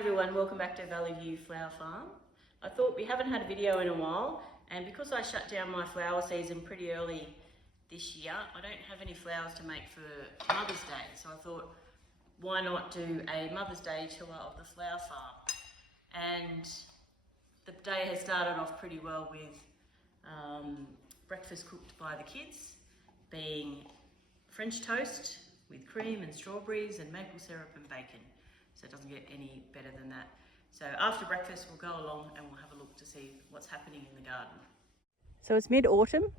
Hi everyone, welcome back to Valley View Flower Farm. I thought we haven't had a video in a while, and because I shut down my flower season pretty early this year, I don't have any flowers to make for Mother's Day. So I thought, why not do a Mother's Day tour of the flower farm? And the day has started off pretty well with breakfast cooked by the kids, being French toast with cream and strawberries and maple syrup and bacon. So it doesn't get any better than that. So after breakfast we'll go along and we'll have a look to see what's happening in the garden. So it's mid-autumn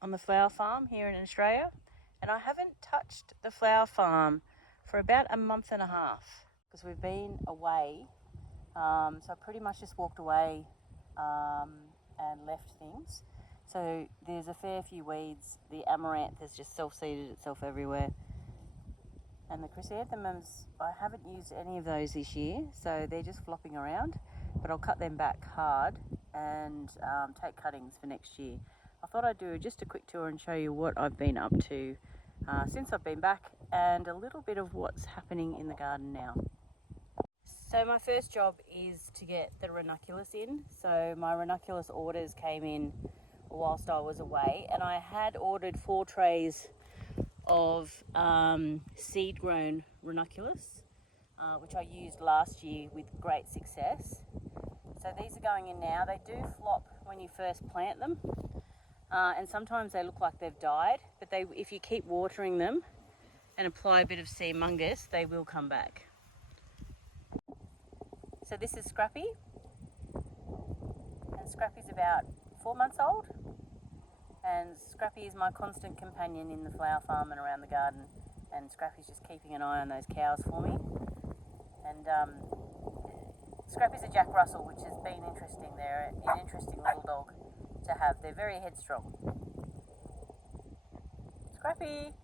on the flower farm here in Australia, and I haven't touched the flower farm for about a month and a half because we've been away. So I pretty much just walked away and left things. So there's a fair few weeds. The amaranth has just self-seeded itself everywhere. And the chrysanthemums, I haven't used any of those this year, so they're just flopping around, but I'll cut them back hard and take cuttings for next year. I thought I'd do just a quick tour and show you what I've been up to since I've been back, and a little bit of what's happening in the garden now. So my first job is to get the ranunculus in. So my ranunculus orders came in whilst I was away, and I had ordered 4 trays of seed-grown ranunculus, which I used last year with great success. So these are going in now. They do flop when you first plant them, and sometimes they look like they've died, but if you keep watering them and apply a bit of sea mungus, they will come back. So this is Scrappy, and Scrappy's about 4 months old. And Scrappy is my constant companion in the flower farm and around the garden, and Scrappy's just keeping an eye on those cows for me. And Scrappy's a Jack Russell, which has been interesting. They're an interesting little dog to have. They're very headstrong. Scrappy!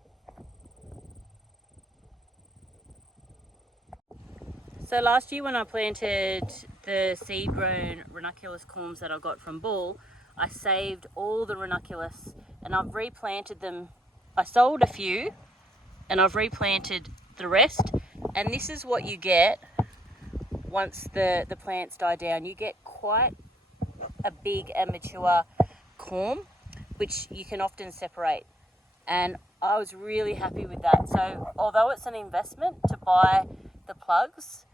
So last year when I planted the seed-grown ranunculus corms that I got from Bull, I saved all the ranunculus and I've replanted them. I sold a few and I've replanted the rest, and this is what you get once the plants die down. You get quite a big and mature corm, which you can often separate, and I was really happy with that. So although it's an investment to buy the plugs,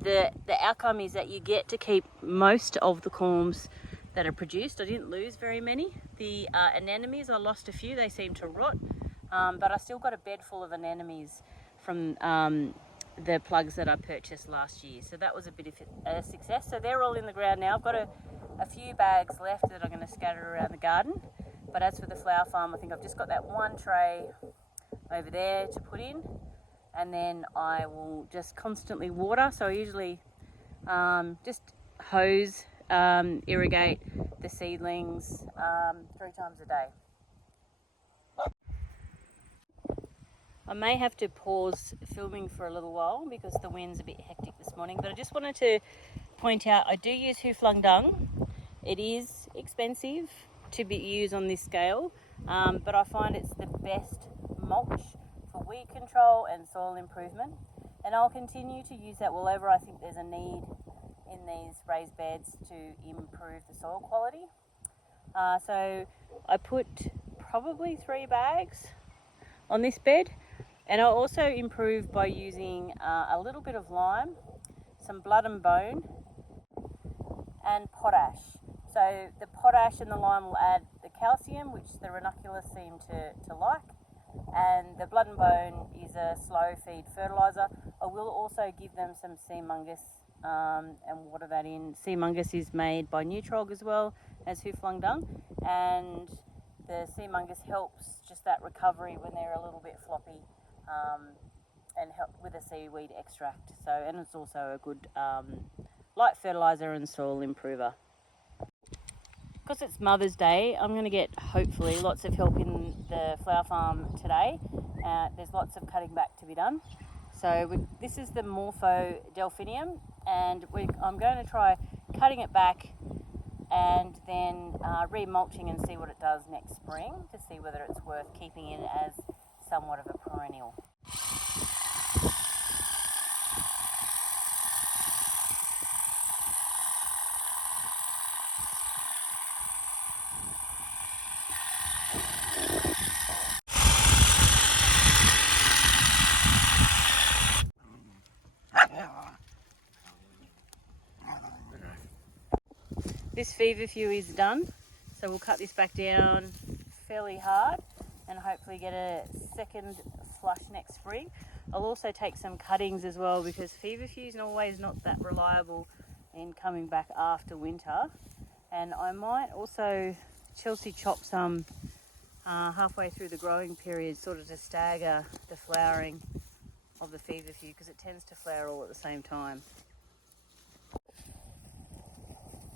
the outcome is that you get to keep most of the corms that are produced. I didn't lose very many. The anemones, I lost a few. They seem to rot, but I still got a bed full of anemones from the plugs that I purchased last year. So that was a bit of a success. So they're all in the ground now. I've got a few bags left that I'm going to scatter around the garden. But as for the flower farm, I think I've just got that one tray over there to put in, and then I will just constantly water. So I usually just hose, irrigate the seedlings 3 times a day. I may have to pause filming for a little while because the wind's a bit hectic this morning, but I just wanted to point out I do use who-flung dung. It is expensive to be used on this scale, but I find it's the best mulch for weed control and soil improvement, and I'll continue to use that wherever I think there's a need in these raised beds to improve the soil quality. So I put probably 3 bags on this bed, and I also improve by using a little bit of lime, some blood and bone, and potash. So the potash and the lime will add the calcium, which the ranunculus seem to like, and the blood and bone is a slow feed fertilizer. I will also give them some sea mungus and water that in. Sea mungus is made by Nutrog as well as who-flung dung, and the sea mungus helps just that recovery when they're a little bit floppy, and help with a seaweed extract. So, and it's also a good light fertilizer and soil improver. Because it's Mother's Day, I'm going to get hopefully lots of help in the flower farm today. There's lots of cutting back to be done. So this is the Morpho Delphinium, and I'm going to try cutting it back and then remulching and see what it does next spring to see whether it's worth keeping it as somewhat of a perennial. This feverfew is done, so we'll cut this back down fairly hard and hopefully get a second flush next spring. I'll also take some cuttings as well, because feverfew is always not that reliable in coming back after winter. And I might also Chelsea chop some halfway through the growing period, sort of to stagger the flowering of the feverfew, because it tends to flower all at the same time.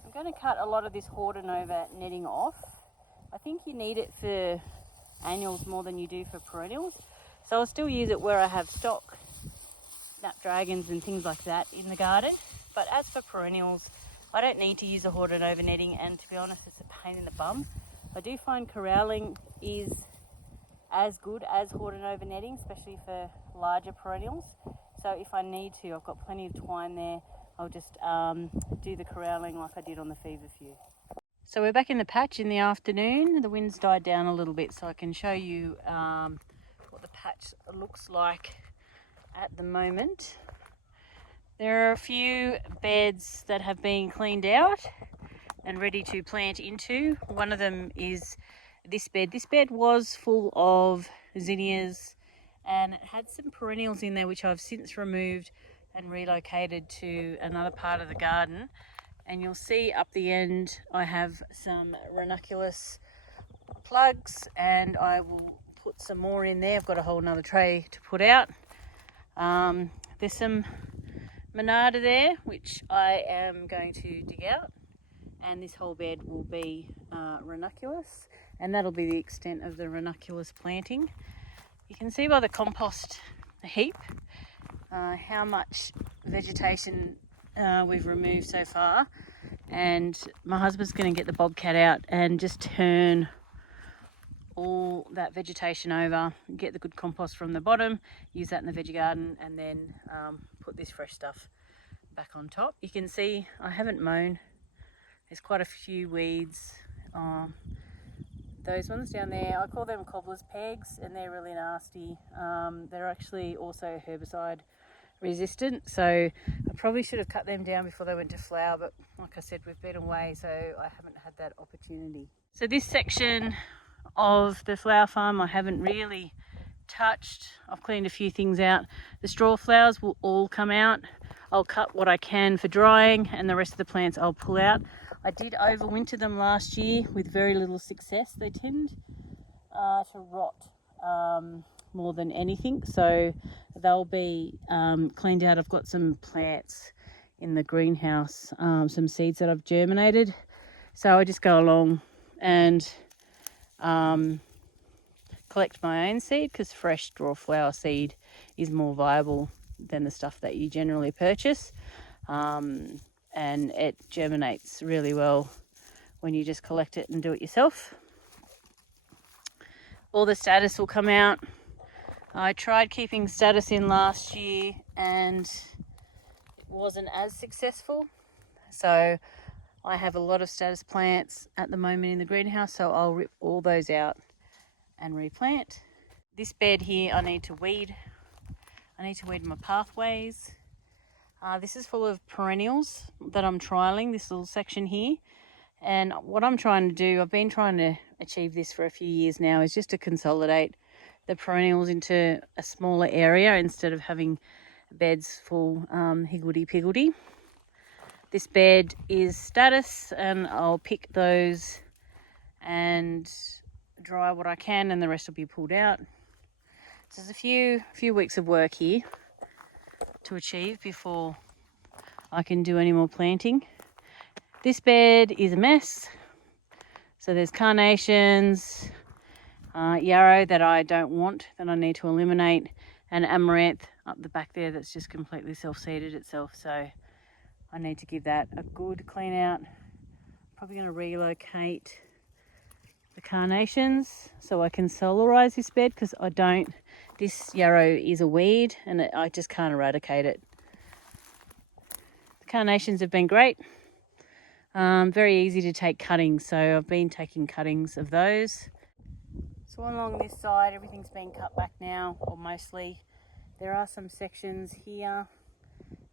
I'm going to cut a lot of this hardiness netting off. I think you need it for annuals more than you do for perennials, so I'll still use it where I have stock snapdragons and things like that in the garden. But as for perennials, I don't need to use a hardiness netting, and to be honest, it's a pain in the bum. I do find corralling is as good as hardiness netting, especially for larger perennials. So if I need to, I've got plenty of twine there, I'll just do the corralling like I did on the feverfew. So we're back in the patch in the afternoon. The wind's died down a little bit, so I can show you what the patch looks like at the moment. There are a few beds that have been cleaned out and ready to plant into. One of them is this bed. This bed was full of zinnias and it had some perennials in there, which I've since removed and relocated to another part of the garden. And you'll see up the end I have some ranunculus plugs, and I will put some more in there. I've got a whole nother tray to put out. There's some monarda there, which I am going to dig out, and this whole bed will be ranunculus, and that'll be the extent of the ranunculus planting. You can see by the compost heap how much vegetation we've removed so far, and my husband's going to get the bobcat out and just turn all that vegetation over, get the good compost from the bottom, use that in the veggie garden, and then put this fresh stuff back on top. You can see I haven't mown. There's quite a few weeds. Those ones down there, I call them cobbler's pegs, and they're really nasty. They're actually also herbicide resistant, so I probably should have cut them down before they went to flower, but like I said, we've been away, so I haven't had that opportunity. So this section of the flower farm I haven't really touched. I've cleaned a few things out. The straw flowers will all come out. I'll cut what I can for drying, and the rest of the plants I'll pull out. I did overwinter them last year with very little success. They tend to rot more than anything, so they'll be cleaned out. I've got some plants in the greenhouse, some seeds that I've germinated, so I just go along and collect my own seed, because fresh straw flower seed is more viable than the stuff that you generally purchase, and it germinates really well when you just collect it and do it yourself. All the status will come out. I tried keeping status in last year and it wasn't as successful, so I have a lot of status plants at the moment in the greenhouse, so I'll rip all those out and replant. This bed here I need to weed. I need to weed my pathways. This is full of perennials that I'm trialing, this little section here. And what I'm trying to do, I've been trying to achieve this for a few years now, is just to consolidate the perennials into a smaller area instead of having beds full higgledy-piggledy. This bed is status, and I'll pick those and dry what I can, and the rest will be pulled out. So there's a few weeks of work here to achieve before I can do any more planting. This bed is a mess. So there's carnations, yarrow that I don't want, that I need to eliminate, and amaranth up the back there that's just completely self-seeded itself. So I need to give that a good clean out. Probably going to relocate the carnations so I can solarize this bed, because I don't. This yarrow is a weed and I just can't eradicate it. The carnations have been great. Very easy to take cuttings, so I've been taking cuttings of those. So along this side, everything's been cut back now, or mostly. There are some sections here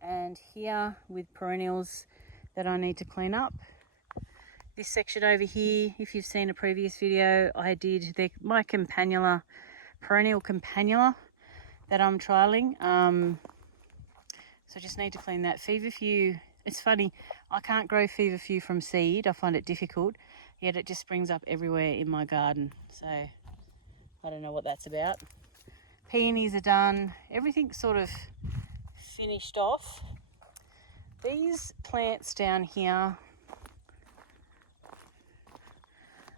and here with perennials that I need to clean up. This section over here, if you've seen a previous video, I did my campanula, perennial campanula that I'm trialing. So I just need to clean that. Feverfew, it's funny, I can't grow feverfew from seed. I find it difficult, yet it just springs up everywhere in my garden. So I don't know what that's about. Peonies are done. Everything's sort of finished off. These plants down here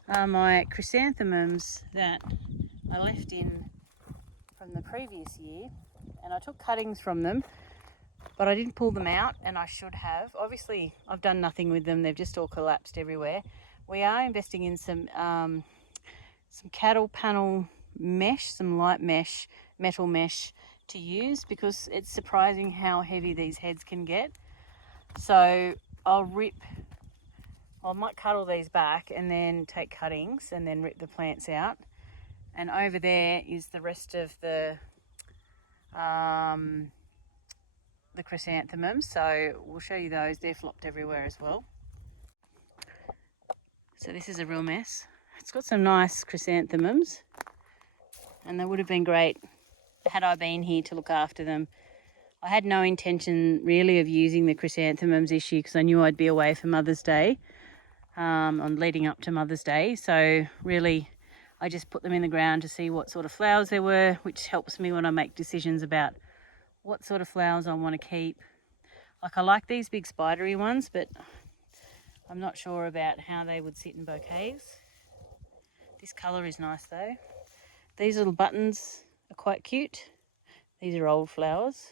are my chrysanthemums that I left in from the previous year, and I took cuttings from them, but I didn't pull them out, and I should have. Obviously I've done nothing with them, they've just all collapsed everywhere. We are investing in some cattle panel mesh, some light mesh, metal mesh to use, because it's surprising how heavy these heads can get. So I might cut all these back and then take cuttings and then rip the plants out. And over there is the rest of the chrysanthemums. So we'll show you those. They're flopped everywhere as well. So this is a real mess. It's got some nice chrysanthemums, and they would have been great had I been here to look after them. I had no intention really of using the chrysanthemums this year because I knew I'd be away for Mother's Day. On leading up to Mother's Day, so really I just put them in the ground to see what sort of flowers there were, which helps me when I make decisions about what sort of flowers I want to keep. Like, I like these big spidery ones, but I'm not sure about how they would sit in bouquets. This colour is nice though. These little buttons are quite cute. These are old flowers.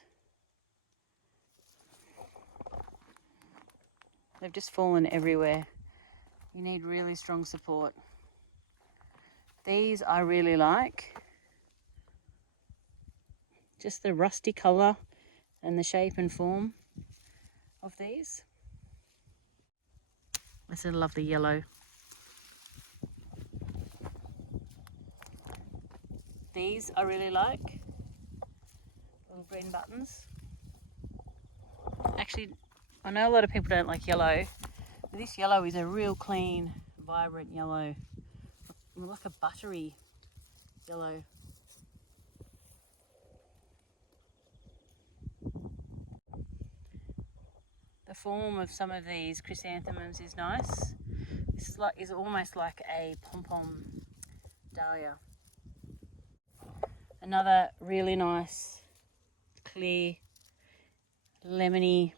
They've just fallen everywhere. You need really strong support. These I really like. Just the rusty colour and the shape and form of these. This is a lovely yellow. These I really like. Little green buttons. Actually, I know a lot of people don't like yellow. This yellow is a real clean, vibrant yellow, like a buttery yellow. The form of some of these chrysanthemums is nice. This is almost like a pom-pom dahlia. Another really nice, clear, lemony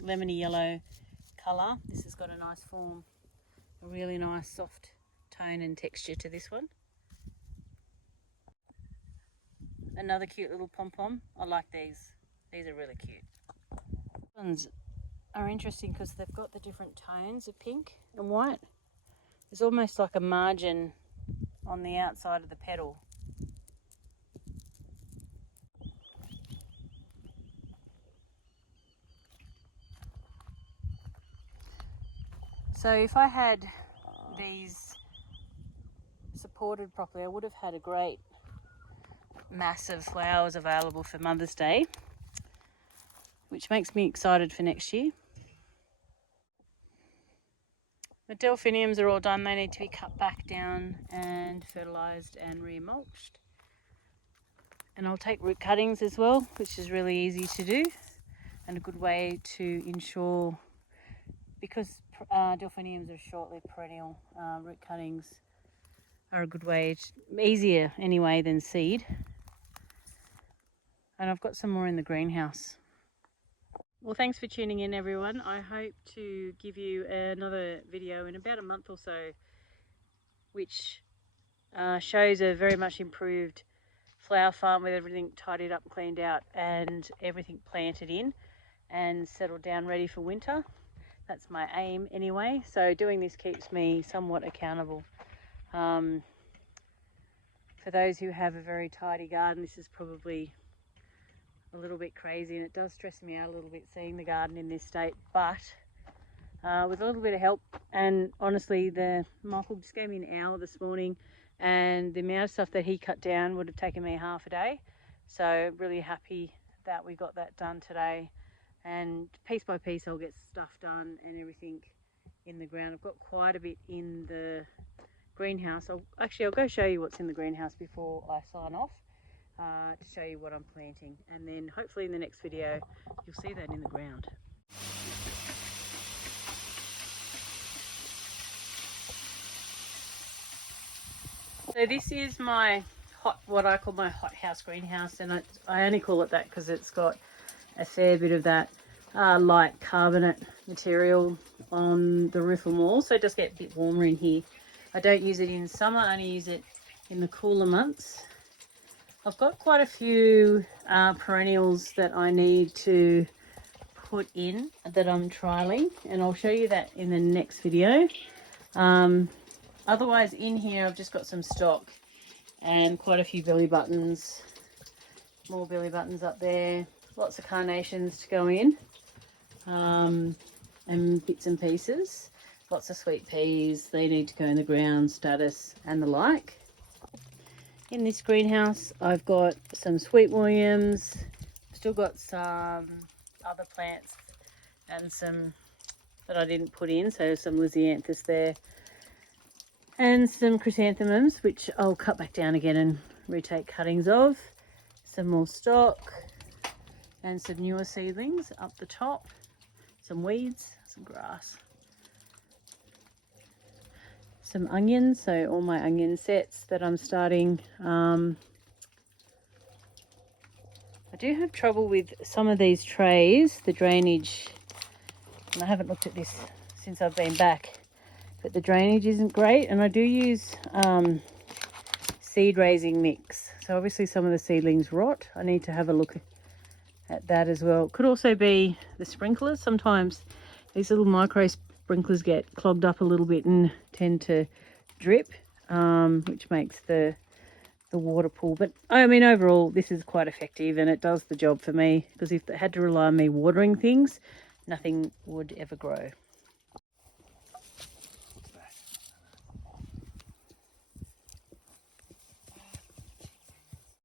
yellow colour. This has got a nice form, a really nice soft tone and texture to this one. Another cute little pom-pom. I like these. These are really cute. These ones are interesting because they've got the different tones of pink and white. There's almost like a margin on the outside of the petal. So if I had these supported properly, I would have had a great mass of flowers available for Mother's Day, which makes me excited for next year. The delphiniums are all done. They need to be cut back down and fertilised and re-mulched. And I'll take root cuttings as well, which is really easy to do and a good way to ensure, because delphiniums are short-lived perennial, root cuttings are a good way, easier anyway than seed. And I've got some more in the greenhouse. Well, thanks for tuning in, everyone. I hope to give you another video in about a month or so, which shows a very much improved flower farm with everything tidied up, cleaned out, and everything planted in and settled down ready for winter. That's my aim anyway. So doing this keeps me somewhat accountable. For those who have a very tidy garden, this is probably a little bit crazy, and it does stress me out a little bit seeing the garden in this state, but with a little bit of help, and honestly Michael just gave me an hour this morning, and the amount of stuff that he cut down would have taken me half a day. So really happy that we got that done today, and piece by piece I'll get stuff done and everything in the ground. I've got quite a bit in the greenhouse. I'll go show you what's in the greenhouse before I sign off, to show you what I'm planting, and then hopefully in the next video you'll see that in the ground. So this is my what I call my hothouse greenhouse, and I only call it that because it's got a fair bit of that light carbonate material on the roof and wall, so it does get a bit warmer in here. I don't use it in summer, I only use it in the cooler months. I've got quite a few perennials that I need to put in that I'm trialing, and I'll show you that in the next video. Otherwise in here I've just got some stock and quite a few belly buttons, more belly buttons up there, lots of carnations to go in, and bits and pieces, lots of sweet peas, they need to go in the ground, status and the like. In this greenhouse I've got some sweet williams, still got some other plants and some that I didn't put in, so some lisianthus there, and some chrysanthemums which I'll cut back down again and retake cuttings of, some more stock and some newer seedlings up the top, some weeds, some grass, some onions, so all my onion sets that I'm starting. I do have trouble with some of these trays, the drainage, and I haven't looked at this since I've been back, but the drainage isn't great, and I do use seed raising mix, so obviously some of the seedlings rot. I need to have a look at that as well. Could also be the sprinklers. Sometimes these little micro sprinklers get clogged up a little bit and tend to drip, which makes the water pool. But I mean, overall this is quite effective and it does the job for me, because if they had to rely on me watering things, nothing would ever grow.